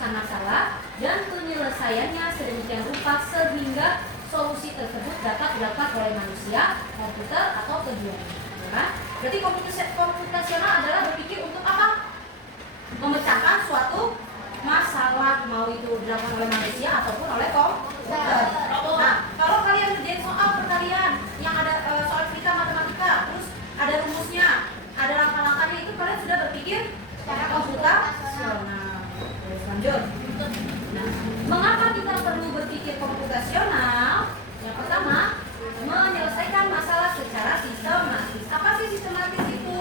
merumuskan masalah dan penyelesaiannya sedemikian rupa sehingga solusi tersebut dapat didapat oleh manusia, komputer, atau keduanya. Ya. Berarti komputasional adalah berpikir untuk apa? Memecahkan suatu masalah, mau itu dilakukan oleh manusia ataupun oleh komputer. Nah, kalau kalian ngerjain soal perkalian yang ada soal cerita matematika, terus ada rumusnya, ada langkah-langkahnya, itu kalian sudah berpikir secara komputasional. Terus lanjut. Nah, mengapa kita perlu berpikir komputasional? Yang pertama, menyelesaikan masalah secara sistematis. Apa sih sistematis itu?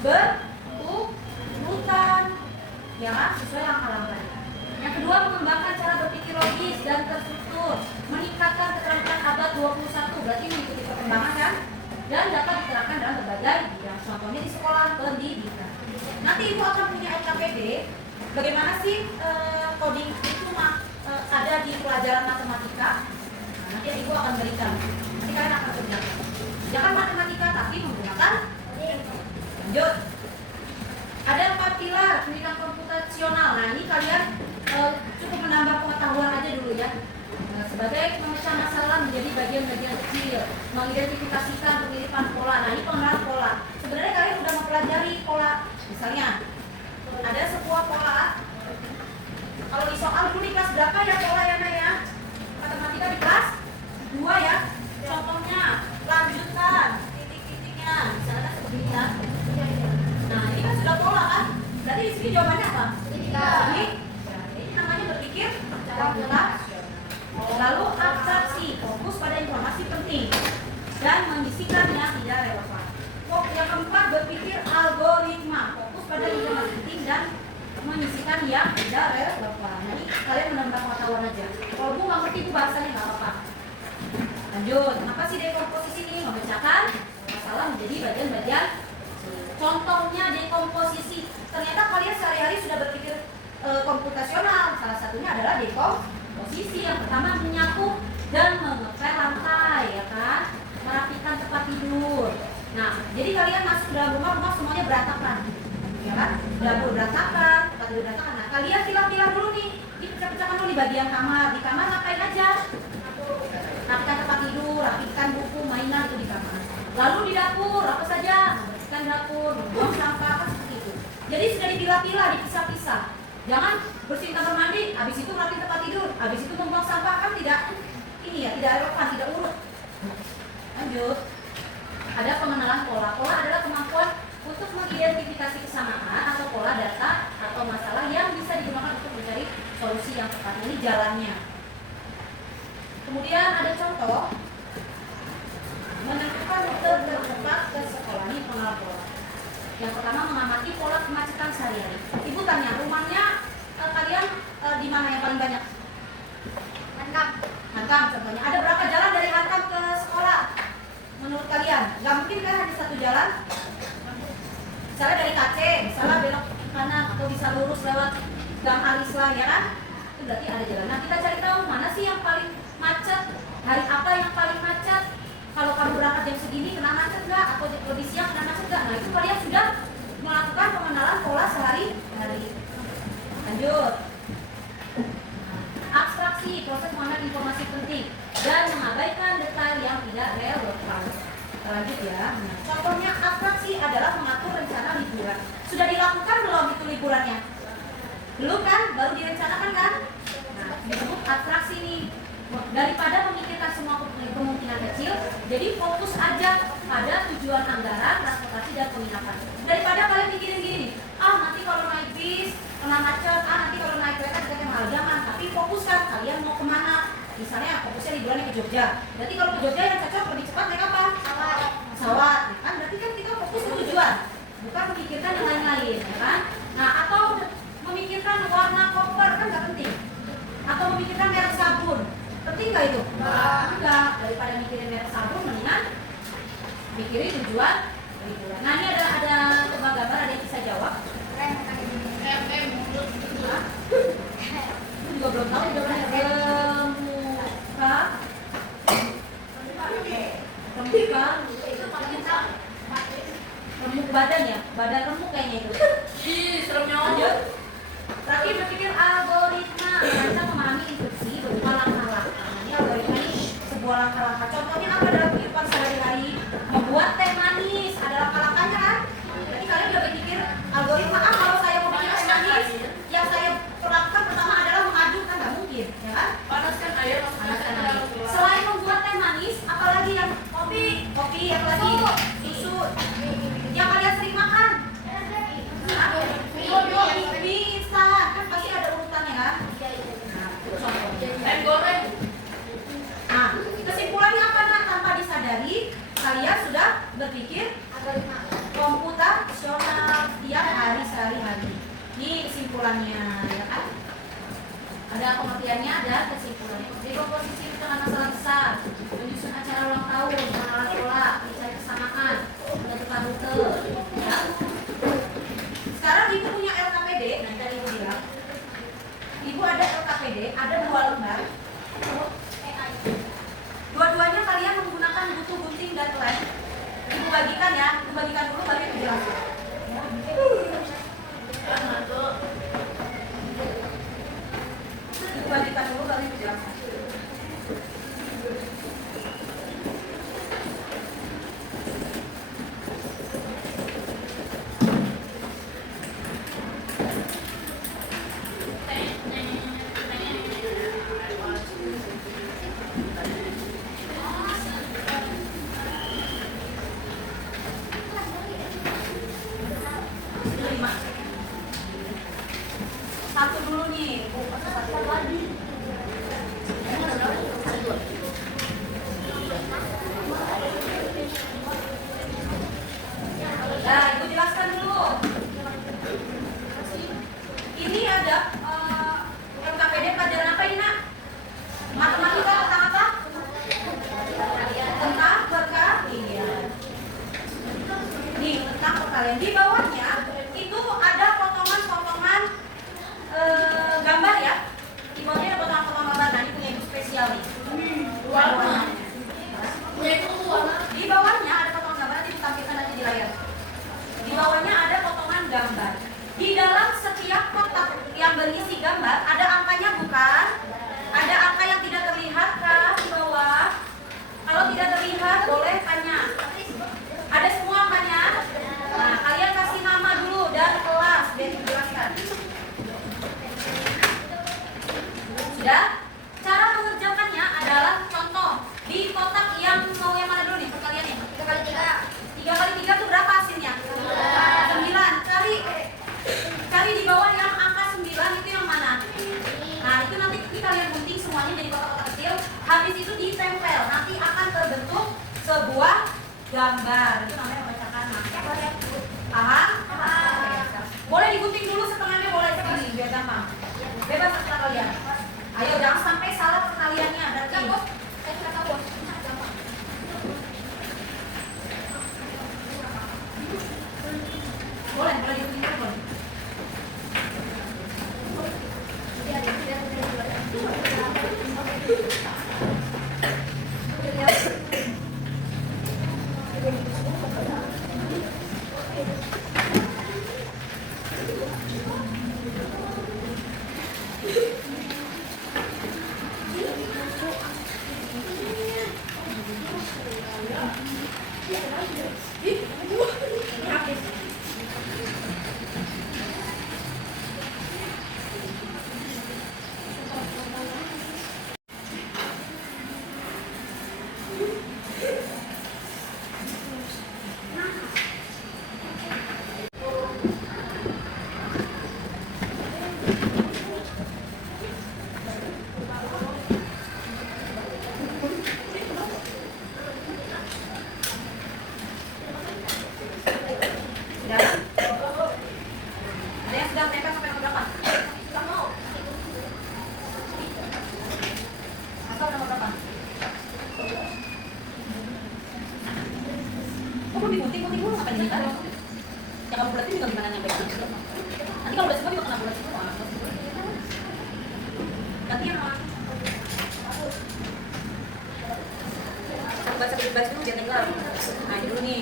Berurutan, ya kan? Sesuai langkah-langkahnya. Yang kedua, mengembangkan cara berpikir logis dan terstruktur, meningkatkan keterampilan abad 21, berarti mengikuti perkembangan kan? Dan dapat diterapkan dalam berbagai bidang, contohnya di sekolah pendidikan. Nanti ibu akan punya LKPD. Bagaimana sih coding itu ada di pelajaran matematika? Nah, nanti ibu akan berikan. Nanti kalian akan kerjakan. Jangan matematika tapi menggunakan. Lanjut. Ada 4 pilar pendidikan komputasional. Nah, ini kalian cukup menambah pengetahuan aja dulu ya. Sebagai memecah masalah menjadi bagian-bagian kecil, mengidentifikasikan pemilihan pola. Nah, ini pengenalan pola. Sebenarnya kalian sudah mempelajari pola. Misalnya, ada sebuah pola. Kalau di soal dulu di kelas berapa ya pola ya, Nay ya? Matematika di kelas 2 ya. Contohnya, lanjutkan titik-titiknya. Misalnya seperti ini ya. Nah, ini kan sudah pola kan? Berarti di sini jawabannya apa? Ini namanya berpikir secara komputasional. Lalu abstraksi, fokus pada informasi penting dan menyisihkan yang tidak relevan. Yang keempat, berpikir algoritma, fokus pada informasi penting dan menyisihkan yang tidak relevan. Jadi kalian menambah pengetahuan aja. Kalau bu nggak ngerti bu bahasanya nggak apa-apa. Lanjut, apa sih dekomposisi ini? Memecahkan masalah menjadi bagian-bagian. Contohnya dekomposisi. Ternyata kalian sehari-hari sudah berpikir komputasional. Salah satunya adalah dekomposisi. Yang pertama, menyapu dan mengepel lantai, ya kan? Merapikan tempat tidur. Nah, jadi kalian masuk dalam rumah semuanya berantakan, ya kan? Dapur berantakan, tempat tidur berantakan. Nah, kalian pilah-pilah dulu nih, dipecah-pecahkan dulu di bagian kamar. Di kamar ngapain aja? Rapikan tempat tidur, rapikan buku, mainan itu di kamar. Lalu di dapur, apa saja? Membersihkan dapur, membuang sampah, apa seperti itu. Jadi sudah dipilah-pilah, dipisah-pisah. Jangan bersihin kamar mandi, habis itu rapikan tempat tidur, habis itu membuang sampah, kan tidak ini ya, tidak relevan, tidak urut. Lanjut. Ada pengenalan pola. Pola adalah kemampuan untuk mengidentifikasi kesamaan atau pola data atau masalah yang bisa digunakan untuk mencari solusi yang tepat. Ini jalannya. Kemudian ada contoh menentukan rute tercepat ke sekolah. Ini pengenalan pola. Yang pertama, mengamati pola kemacetan sehari-hari. Ibu tanya, rumahnya kalian di mana yang paling banyak? Hankam contohnya. Ada berapa jalan dari Hankam ke sekolah? Menurut kalian? Gak mungkin kan hanya satu jalan? Misalnya dari KC, misalnya belok kanan atau bisa lurus lewat Gang Al-Islam, ya kan? Itu berarti ada jalan. Nah, kita cari tahu mana sih yang paling macet? Hari apa yang paling macet? Kalau kamu berangkat jam segini kena macet nggak? Atau di siang kena macet nggak? Nah, itu kalian sudah melakukan pengenalan pola sehari-hari. Lanjut. Abstraksi, proses mengambil informasi penting dan mengabaikan detail yang tidak relevan. Lanjut ya. Nah, contohnya abstraksi adalah mengatur rencana liburan. Sudah dilakukan belum itu liburannya? Belum kan? Baru direncanakan kan? Nah, disebut abstraksi nih. Daripada memikirkan semua kemungkinan kecil, jadi fokus aja pada tujuan anggaran, transportasi dan penginapan. Daripada kalian mikirin gini, nanti kalau naik bis kena macet, nanti kalau naik kereta kita mahal, jangan. Tapi fokuskan kalian mau kemana. Misalnya fokusnya liburannya ke Jogja. Berarti kalau ke Jogja yang cocok lebih cepat naik apa? Pesawat. Ya kan? Berarti kan kita fokus ke tujuan, bukan memikirkan yang lain-lain, ya kan? Nah, atau memikirkan warna koper kan nggak penting. Atau memikirkan merek sabun. Penting nggak itu? Enggak. Daripada mikirin merek sabun, mendingan mikirin tujuan liburan. Nah, ini ada tebak gambar, ada yang bisa jawab? Aku juga belum tahu jawabannya. Remuk badan ya? Badan remuk kayaknya itu. Ih, seremnya. Lanjut. Terakhir berpikir algoritma. Ada pengertiannya, ada kesimpulannya. Jadi komposisi dengan masalah besar, menyusun acara ulang tahun, mengenal pola, mencari kesamaan, menentukan rute. Ya. Sekarang ibu punya LKPD, nanti tadi ibu bilang, ibu ada LKPD, ada 2 lembar. Dua-duanya kalian menggunakan buku gunting dan lem. Ibu bagikan ya, ibu bagikan dulu baru ibu jelaskan. Ibu bagikan dulu baru ibu jelaskan. Satu dulu nih, Bu. Satu lagi. Nah, Ibu jelaskan dulu. Ini ada LKPD pelajaran apa ini, Nak? Matematika tentang apa? Tentang perkalian. Nih, tentang perkalian. Di bawahnya itu ada potongan-potongan gambar ya. Di bawahnya ada potongan-potongan gambar. Nah, ini punya ibu spesial nih. Di bawahnya ada potongan gambar, nanti ditampilkan nanti di layar. Di bawahnya ada potongan gambar. Di dalam setiap kotak yang berisi gambar ada angkanya bukan? Ada angka yang tidak terlihat kan di bawah? Kalau tidak terlihat boleh tanya. Ada semua angkanya? Nah, kalian kasih nama dulu dan kelas biar dijelaskan. Sudah? Cara mengerjakannya adalah contoh di kotak yang mau yang mana dulu nih perkaliannya? 3 kali 3 itu berapa hasilnya? 9. Cari di bawah yang angka 9 itu yang mana? Nah, itu nanti kalian gunting semuanya jadi kotak-kotak kecil. Habis itu ditempel. Nanti akan terbentuk sebuah gambar. Itu namanya memecahkan angka. Paham? Boleh digunting dulu setengahnya, boleh sekali biar gampang. Bebas terserah kalian. Ayo jangan sampai salah perkaliannya. Berarti boleh digunting boleh. Digunting dulu ngapain ini kan? Jangan bulatin juga gimana nyampe nanti kalau udah semua juga kena bulat semua. Gantian sama baca dulu biar tenggelam. Nah ini dulu nih,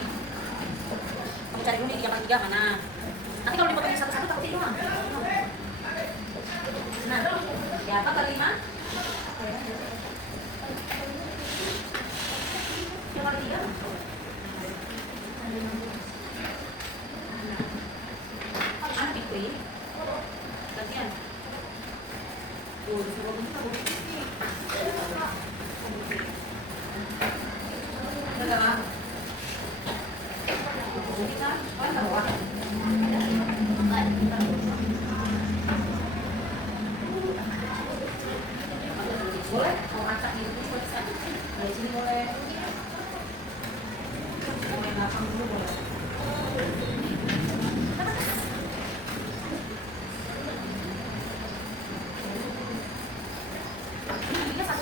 kamu cari dulu nih 3 kali 3 mana? Nanti kalau dipotongin satu-satu takut doang. Nah, ya apa kali 5? 3 kali 3. Anak Fikri gantian. Disuruh buka udah gak? Kita bawa boleh? Mau acak di sini bisa. Dari sini boleh. Mau yang lapang dulu boleh.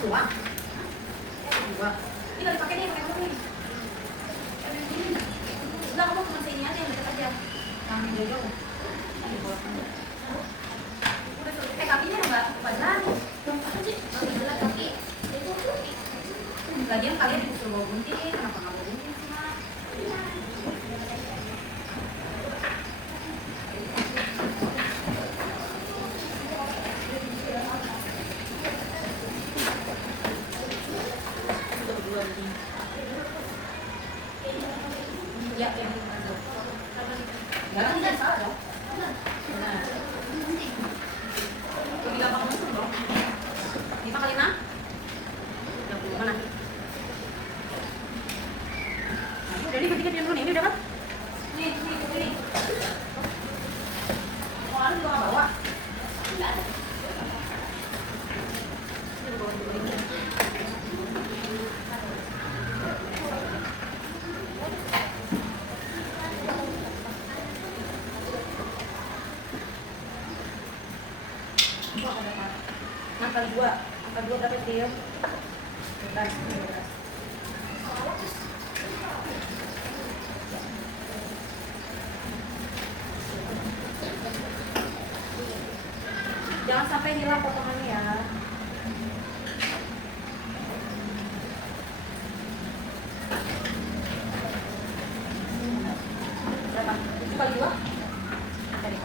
doang. Dua. Ini nggak dipakai nih, pakai kamu nih. Udah kamu cuma ini aja yang deket aja. Kami jauh-jauh. Udah selesai kakinya nggak badan. Apa sih? Bagian kaki. Lagian kalian disuruh bawa gunting, kenapa nggak bawa gunting sih, Mak? Ya, ya. Jangan tidak salah dong. Benar. Lebih gampang masuk dong. 5 kali 6? 60 mana? Udah nih, bertiga diam dulu nih. Ini udah kan? Nih, ini. Mau lalu juga nggak bawa? Nggak ada. Ini bawa dulu ini. Angka 2 berapa dia? 11. Jangan sampai hilang potongannya ya. Berapa? 7 kali 2? Cari.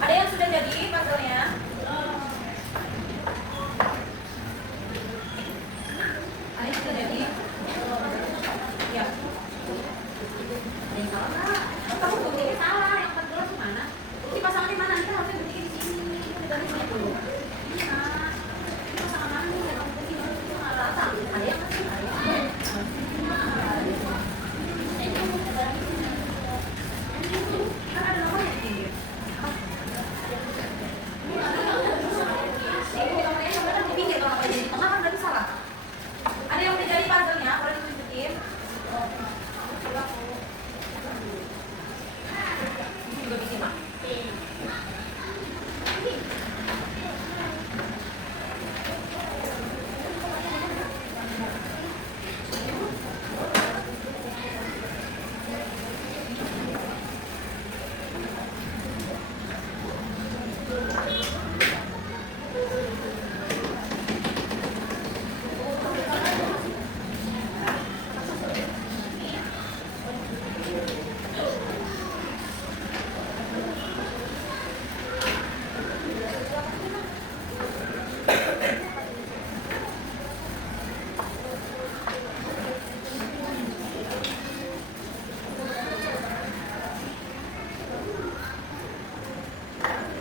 Ada yang sudah jadi puzzle-nya? Ada yang sudah jadi? Ya. Ada yang salah nggak? Kamu buktinya salah. Yang 14 mana? Bukti pasangannya mana? Kita harusnya buktinya di sini. Kita dari sini dulu. Iya. Ini pasangan mana nih? Yang kamu bukti itu nggak rata. Ada yang masih? Ada yang? Kan ada nomornya di pinggir. Ada yang udah jadi puzzle-nya, boleh ditunjukin? Ini juga bikin, Mak.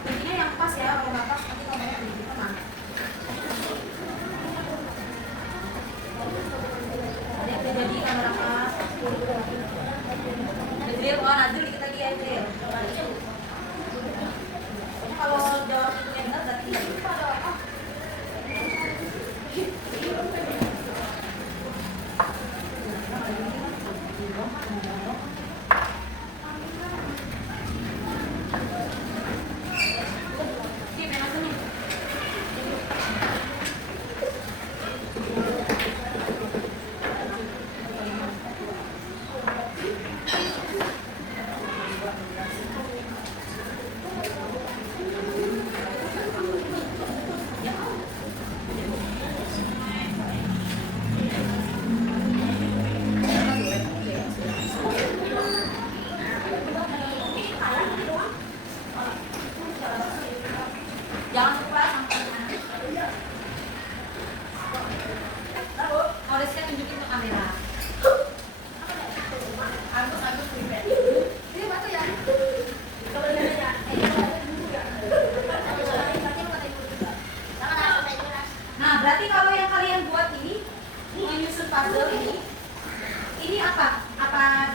Intinya yang pas ya, kalau nggak pas nanti kamu yang lebih tenang. Ada yang udah jadi kamar apa? Adril, oh Adril dikit lagi ya Adril. Kalau jawab itu yang benar berarti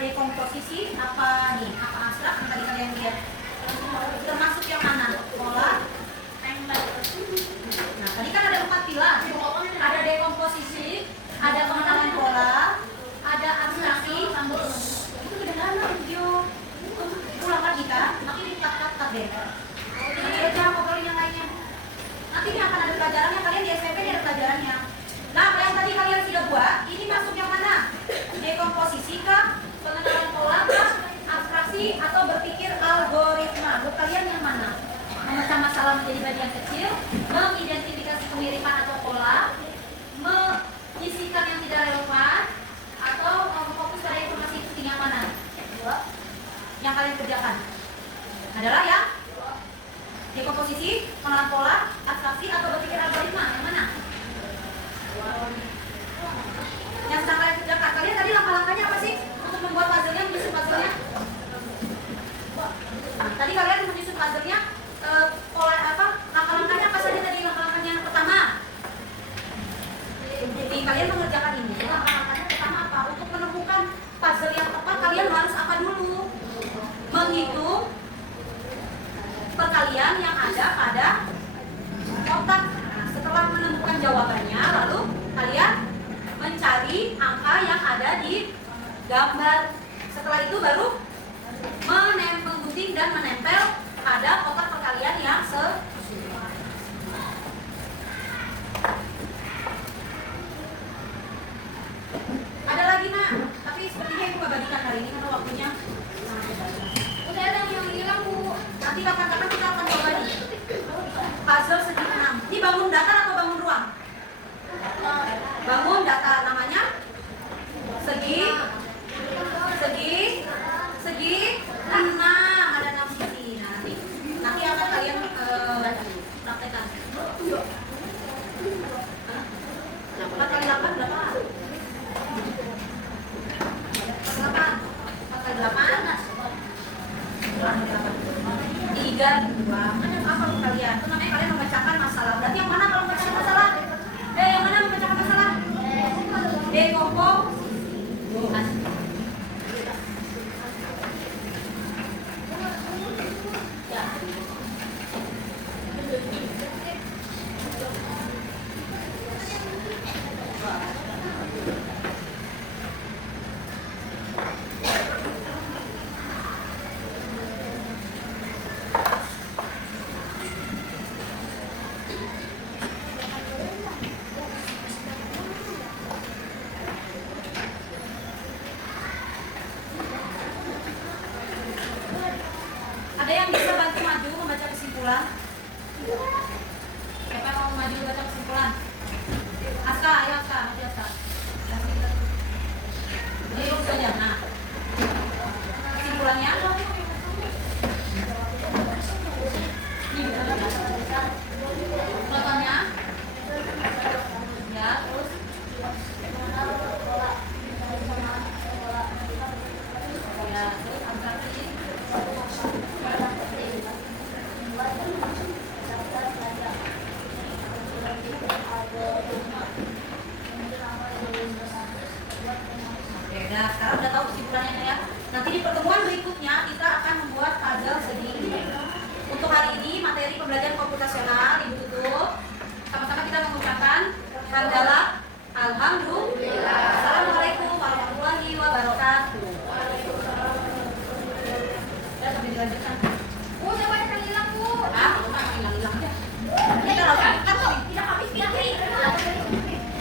dekomposisi, apa nih? Apa abstrak yang tadi kalian lihat? Termasuk yang mana? Pola. Nah, tadi kan ada 4 pilar. Ada dekomposisi, ada pengenalan pola, ada abstraksi. Itu kedengaran video. Ulang lagi kan? Makin dikat-kat deh. Nanti aja ngobrolin yang lainnya. Nanti ini akan ada pelajarannya, kalian di SMP ada pelajarannya. Nah, yang tadi kalian sudah buat, ini masuk yang mana? Dekomposisi kah? Pengenalan pola kah? Abstraksi atau berpikir algoritma? Buat kalian yang mana? Memecah masalah menjadi bagian kecil, mengidentifikasi kemiripan atau pola, menyisihkan yang tidak relevan, atau fokus pada informasi penting yang mana? Yang kalian kerjakan adalah yang dekomposisi, pengenalan pola, abstraksi atau berpikir algoritma. Yang mana? Yang sedang kalian kerjakan. Kalian tadi langkah-langkahnya apa sih untuk membuat puzzle-nya, menyusun puzzle-nya? Nah, tadi kalian menyusun puzzle-nya, pola apa? Langkah-langkahnya apa saja tadi? Langkah-langkahnya yang pertama. Jadi kalian mengerjakan ini. Langkah-langkahnya pertama apa? Untuk menemukan puzzle yang tepat, kalian harus apa dulu? Menghitung perkalian yang ada pada kotak. Nah, setelah menemukan jawabannya, lalu kalian mencari angka yang ada di gambar. Setelah itu baru menggunting dan menempel pada kotak perkalian yang sesuai. Ada lagi nak, tapi sepertinya ibu gak bagikan hari ini karena waktunya. Udah ada yang hilang bu. Nanti kapan-kapan kita akan coba nih. Puzzle segi 6. Ini bangun datar atau bangun ruang? Bangun datar, namanya segi 6. Ada 6 sisi. Nanti akan kalian praktekkan. 4 kali 8 berapa? 4 kali 8 3, 2. Apa tuh kalian? Itu namanya kalian memecahkan masalah. Berarti yang mana kalau memecahkan masalah? Yang mana memecahkan masalah? Dekomposisi. Ada yang bisa bantu maju membaca kesimpulan? Siapa yang mau maju membaca kesimpulan? Aska, ayo Aska, maju Aska. Ini belum saja. Nah, kesimpulannya? Ini contohnya? Ya, terus? Ya, terus abstraksi. Nah, sekarang udah tahu kesimpulannya ya. Nanti di pertemuan berikutnya kita akan membuat puzzle segi ini. Untuk hari ini materi pembelajaran komputasional Ibu tutup. Sama-sama kita mengucapkan hamdalah, alhamdulillah. Assalamualaikum warahmatullahi wabarakatuh. Ya, sampai dilanjutkan. Oh, siapa yang hilang Bu? Hilang aja. Tidak habis, tidak.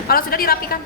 Kalau sudah dirapikan.